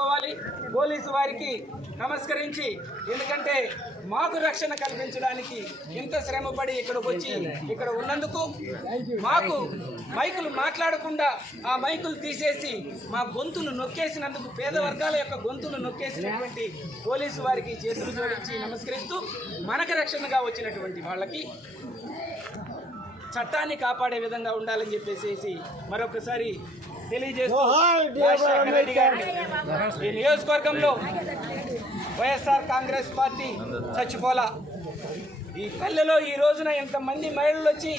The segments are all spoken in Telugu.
కాపాడుకోవాలి. పోలీసు వారికి నమస్కరించి, ఎందుకంటే మాకు రక్షణ కల్పించడానికి ఇంత శ్రమపడి ఇక్కడికి వచ్చి ఇక్కడ ఉన్నందుకు, మాకు మైకులు మాట్లాడకుండా ఆ మైకులు తీసేసి మా గొంతును నొక్కేసినందుకు, పేద వర్గాల యొక్క గొంతును నొక్కేసినటువంటి పోలీసు వారికి చేతులు జోడించి నమస్కరిస్తూ, మనకు రక్షణగా వచ్చినటువంటి వాళ్ళకి చట్టాన్ని కాపాడే విధంగా ఉండాలని చెప్పేసి మరొకసారి తెలియజేస్తూ, రాజశేఖర రెడ్డి గారిని ఈ నియోజకవర్గంలో వైఎస్ఆర్ కాంగ్రెస్ పార్టీ చచ్చిపోలా. ఈ పల్లెలో ఈ రోజున ఎంతమంది మహిళలు వచ్చి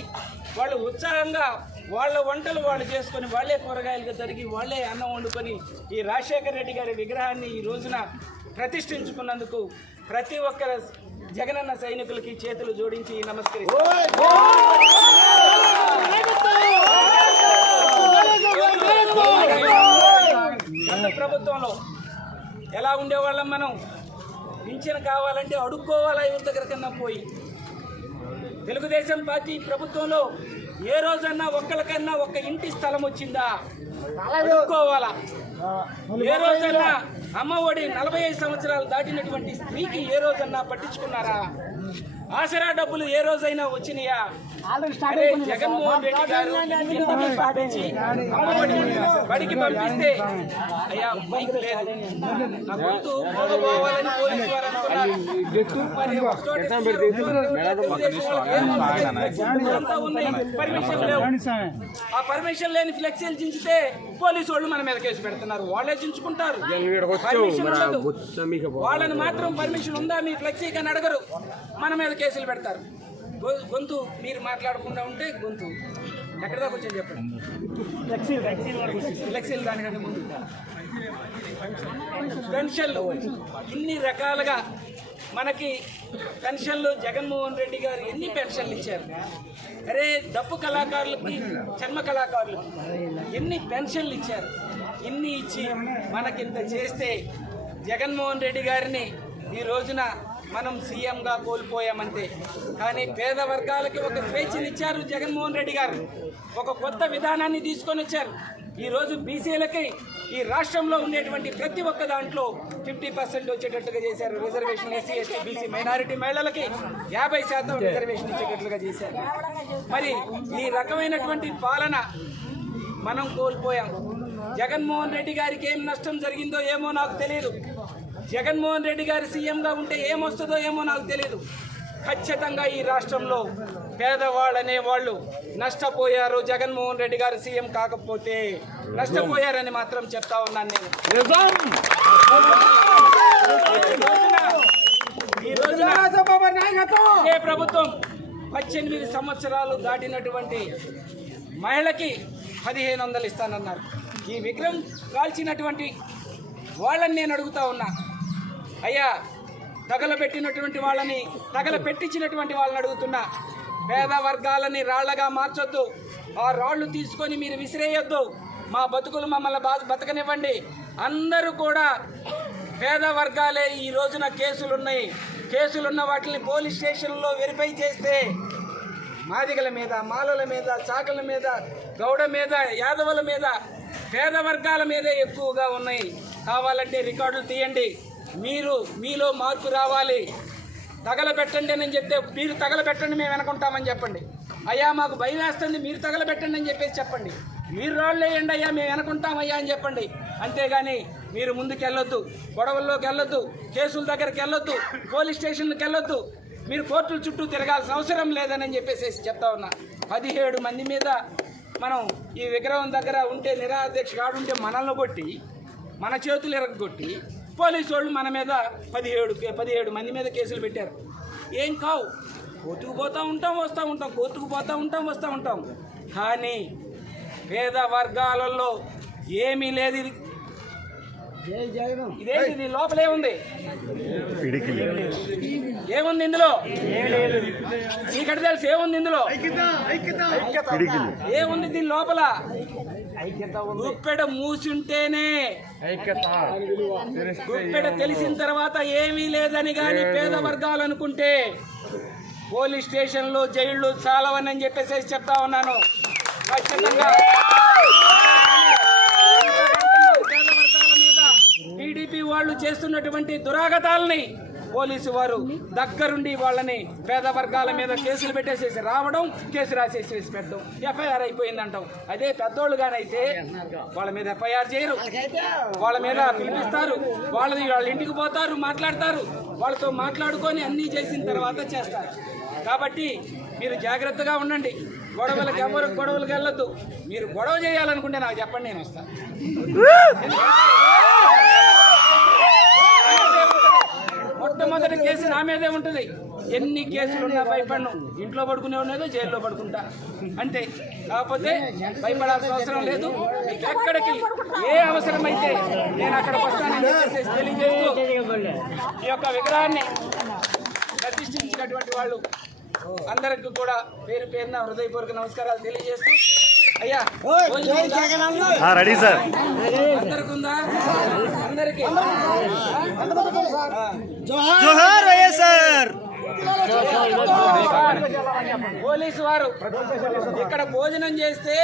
వాళ్ళు ఉత్సాహంగా వాళ్ళ వంటలు వాళ్ళు చేసుకొని, వాళ్ళే కూరగాయలుగా తరిగి, వాళ్ళే అన్నం వండుకొని ఈ రాజశేఖర రెడ్డి గారి విగ్రహాన్ని ఈ రోజున ప్రతిష్ఠించుకున్నందుకు ప్రతి ఒక్కరు జగనన్న సైనికులకి చేతులు జోడించి నమస్కరిస్తారు. గత ప్రభుత్వంలో ఎలా ఉండేవాళ్ళం మనం? పింఛను కావాలంటే అడుక్కోవాలా ఎవరి దగ్గర కన్నా పోయి. తెలుగుదేశం పార్టీ ప్రభుత్వంలో ఏ రోజన్నా ఒక్కరికన్నా ఒక్క ఇంటి స్థలం వచ్చిందా? అడుక్కోవాలా. ఏ రోజన్నా అమ్మ ఒడి 45 సంవత్సరాలు దాటినటువంటి స్త్రీకి ఏ రోజన్నా పట్టించుకున్నారా? ఆసరా డబ్బులు ఏ రోజైనా వచ్చినాయా? జగన్మోహన్ రెడ్డి గారు బడికి పంపిస్తే అయ్యా మైక్ లేదు, నా గొంతు పోవాలని పోలీసు వారు అనుకున్నారు. పర్మిషన్ లేవు. ఆ పర్మిషన్ లేని ఫ్లెక్సీలు చించితే పోలీసు వాళ్ళు మన మీద కేసు పెడుతున్నారు. వాళ్ళే చించుకుంటారు. వాళ్ళని మాత్రం పర్మిషన్ ఉందా మీ ఫ్లెక్సీకి అని అడగరు, మన మీద కేసులు పెడతారు. గొంతు మీరు మాట్లాడకుండా ఉంటే గొంతు ఎక్కడి దాకా వచ్చాను చెప్పండి. ఫ్లెక్సీలు దానికంటే ముందు పెన్షన్లు ఇన్ని రకాలుగా మనకి పెన్షన్లు జగన్మోహన్ రెడ్డి గారు ఎన్ని పెన్షన్లు ఇచ్చారు? అరే డప్పు కళాకారులకి, చర్మ కళాకారులకి ఎన్ని పెన్షన్లు ఇచ్చారు? ఇన్ని ఇచ్చి మనకింత చేస్తే జగన్మోహన్ రెడ్డి గారిని ఈ రోజున మనం సీఎంగా కోల్పోయామంతే. కానీ పేద వర్గాలకి ఒక స్వేచ్ఛనిచ్చారు జగన్మోహన్ రెడ్డి గారు. ఒక కొత్త విధానాన్ని తీసుకొని వచ్చారు. ఈరోజు బీసీలకి ఈ రాష్ట్రంలో ఉండేటువంటి ప్రతి ఒక్క దాంట్లో 50% వచ్చేటట్టుగా చేశారు. Reservation SC ST BC minority మహిళలకి 50% రిజర్వేషన్ ఇచ్చేటట్లుగా చేశారు. మరి ఈ రకమైనటువంటి పాలన మనం కోల్పోయాం. జగన్మోహన్ రెడ్డి గారికి ఏం నష్టం జరిగిందో ఏమో నాకు తెలియదు. జగన్మోహన్ రెడ్డి గారు సీఎంగా ఉంటే ఏమొస్తుందో ఏమో నాకు తెలియదు. ఖచ్చితంగా ఈ రాష్ట్రంలో పేదవాళ్ళనే వాళ్ళు నష్టపోయారు. జగన్మోహన్ రెడ్డి గారు సీఎం కాకపోతే నష్టపోయారని మాత్రం చెప్తా ఉన్నాను నేను. ఈ రోజున ఏ ప్రభుత్వం 18 సంవత్సరాలు దాటినటువంటి మహిళకి 1500 ఇస్తానన్నారు. ఈ విగ్రహం కాల్చినటువంటి వాళ్ళని నేను అడుగుతా ఉన్నా, అయ్యా తగలబెట్టినటువంటి వాళ్ళని, తగలపెట్టించినటువంటి వాళ్ళని అడుగుతున్నా, పేద వర్గాలని రాళ్లగా మార్చొద్దు. ఆ రాళ్లు తీసుకొని మీరు విసిరేయొద్దు. మా బతుకులు మమ్మల్ని బతకనివ్వండి. అందరూ కూడా పేద వర్గాలే. ఈ రోజున కేసులున్నాయి. కేసులున్న వాటిని పోలీస్ స్టేషన్లో వెరిఫై చేస్తే మాదిగల మీద, మాలల మీద, చాకల మీద, గౌడ మీద, యాదవుల మీద, పేద వర్గాల మీదే ఎక్కువగా ఉన్నాయి. కావాలంటే రికార్డులు తీయండి. మీలో మార్పు రావాలి. తగలబెట్టండి అని చెప్తే మీరు తగలబెట్టండి, మేము వెనకుంటామని చెప్పండి. అయ్యా మాకు భయం వేస్తుంది, మీరు తగలబెట్టండి అని చెప్పేసి చెప్పండి. మీరు రోడ్లు వేయండి అయ్యా, మేము వెనకుంటామయ్యా అని చెప్పండి. అంతేగాని మీరు ముందుకెళ్ళొద్దు, గొడవల్లోకి వెళ్ళొద్దు, కేసుల దగ్గరికి వెళ్ళొద్దు, పోలీస్ స్టేషన్కి వెళ్ళొద్దు, మీరు కోర్టుల చుట్టూ తిరగాల్సిన అవసరం లేదని చెప్పేసి చెప్తా ఉన్నా. 17 మంది మీద మనం ఈ విగ్రహం దగ్గర ఉంటే, నిరాధ్యక్ష కాడుంటే మనల్ని కొట్టి, మన చేతులు ఎరగొట్టి పోలీసు వాళ్ళు మన మీద 17 మంది మీద కేసులు పెట్టారు. ఏం కావు, కోర్టుకు పోతూ ఉంటాం, వస్తూ ఉంటాం, కోర్టుకు పోతూ ఉంటాం, వస్తూ ఉంటాం. కానీ పేద వర్గాలలో ఏమీ లేదు. ఇదేంటి లోపల ఏముంది? ఏముంది ఇందులో? ఇక్కడ తెలుసు ఏముంది ఇందులో? ఏముంది దీని లోపల? గుప్పెడ మూసుంటేనే, గుప్పెడ తెలిసిన తర్వాత ఏమీ లేదని కానీ పేద వర్గాలు అనుకుంటే పోలీస్ స్టేషన్లు, జైళ్లు చాలవని చెప్పేసి చెప్తా ఉన్నాను. ఖచ్చితంగా పేద వర్గాల మీద వాళ్ళు చేస్తున్నటువంటి దురాగతాలని పోలీసు వారు దగ్గరుండి వాళ్ళని పేద వర్గాల మీద కేసులు పెట్టేసేసి రావడం, కేసు రాసేసి పెట్టడం, ఎఫ్ఐఆర్ అయిపోయిందంటాం. అదే పెద్దోళ్ళుగానైతే వాళ్ళ మీద ఎఫ్ఐఆర్ చేయరు, వాళ్ళ మీద పిలిపిస్తారు, వాళ్ళ ఇంటికి పోతారు, మాట్లాడతారు, వాళ్ళతో మాట్లాడుకొని అన్నీ చేసిన తర్వాత చేస్తారు. కాబట్టి మీరు జాగ్రత్తగా ఉండండి. గొడవలకు వెళ్ళొద్దు. మీరు గొడవ చేయాలనుకుంటే నాకు చెప్పండి, నేను వస్తాను. మొట్టమొదటి కేసు నా మీదే ఉంటుంది. ఎన్ని కేసులున్నా భయపడను. ఇంట్లో పడుకునే ఉన్నదో జైల్లో పడుకుంటా అంతే. కాకపోతే భయపడాల్సిన అవసరం లేదు. మీకు ఎక్కడికి ఏ అవసరమైతే నేను అక్కడికి వస్తానని చెప్పేసి తెలియజేస్తూ ఈ యొక్క విగ్రహాన్ని ప్రతిష్ఠించినటువంటి వాళ్ళు అందరికి కూడా పేరు పేరున హృదయపూర్వక నమస్కారాలు తెలియజేస్తూ, అయ్యా రెడీ సార్, అందరికి ఉందా? అందరికి జోహార్ వైఎస్ఆర్. పోలీసు వారు ఇక్కడ భోజనం చేస్తే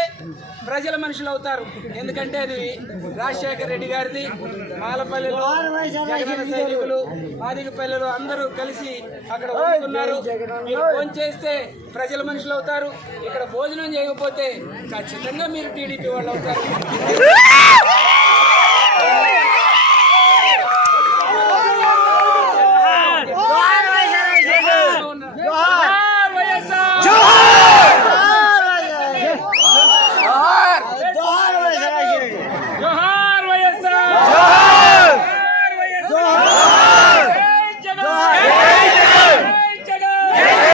ప్రజల మనుషులు అవుతారు. ఎందుకంటే అది రాజశేఖర రెడ్డి గారిది. మాలపల్లిలో జగనన్న సైనికులు, మాదిగపల్లిలో అందరూ కలిసి అక్కడ వండుకున్నారు. మీరు ఫోన్ చేస్తే ప్రజల మనుషులు అవుతారు. ఇక్కడ భోజనం చేయకపోతే ఖచ్చితంగా మీరు టీడీపీ వాళ్ళు అవుతారు.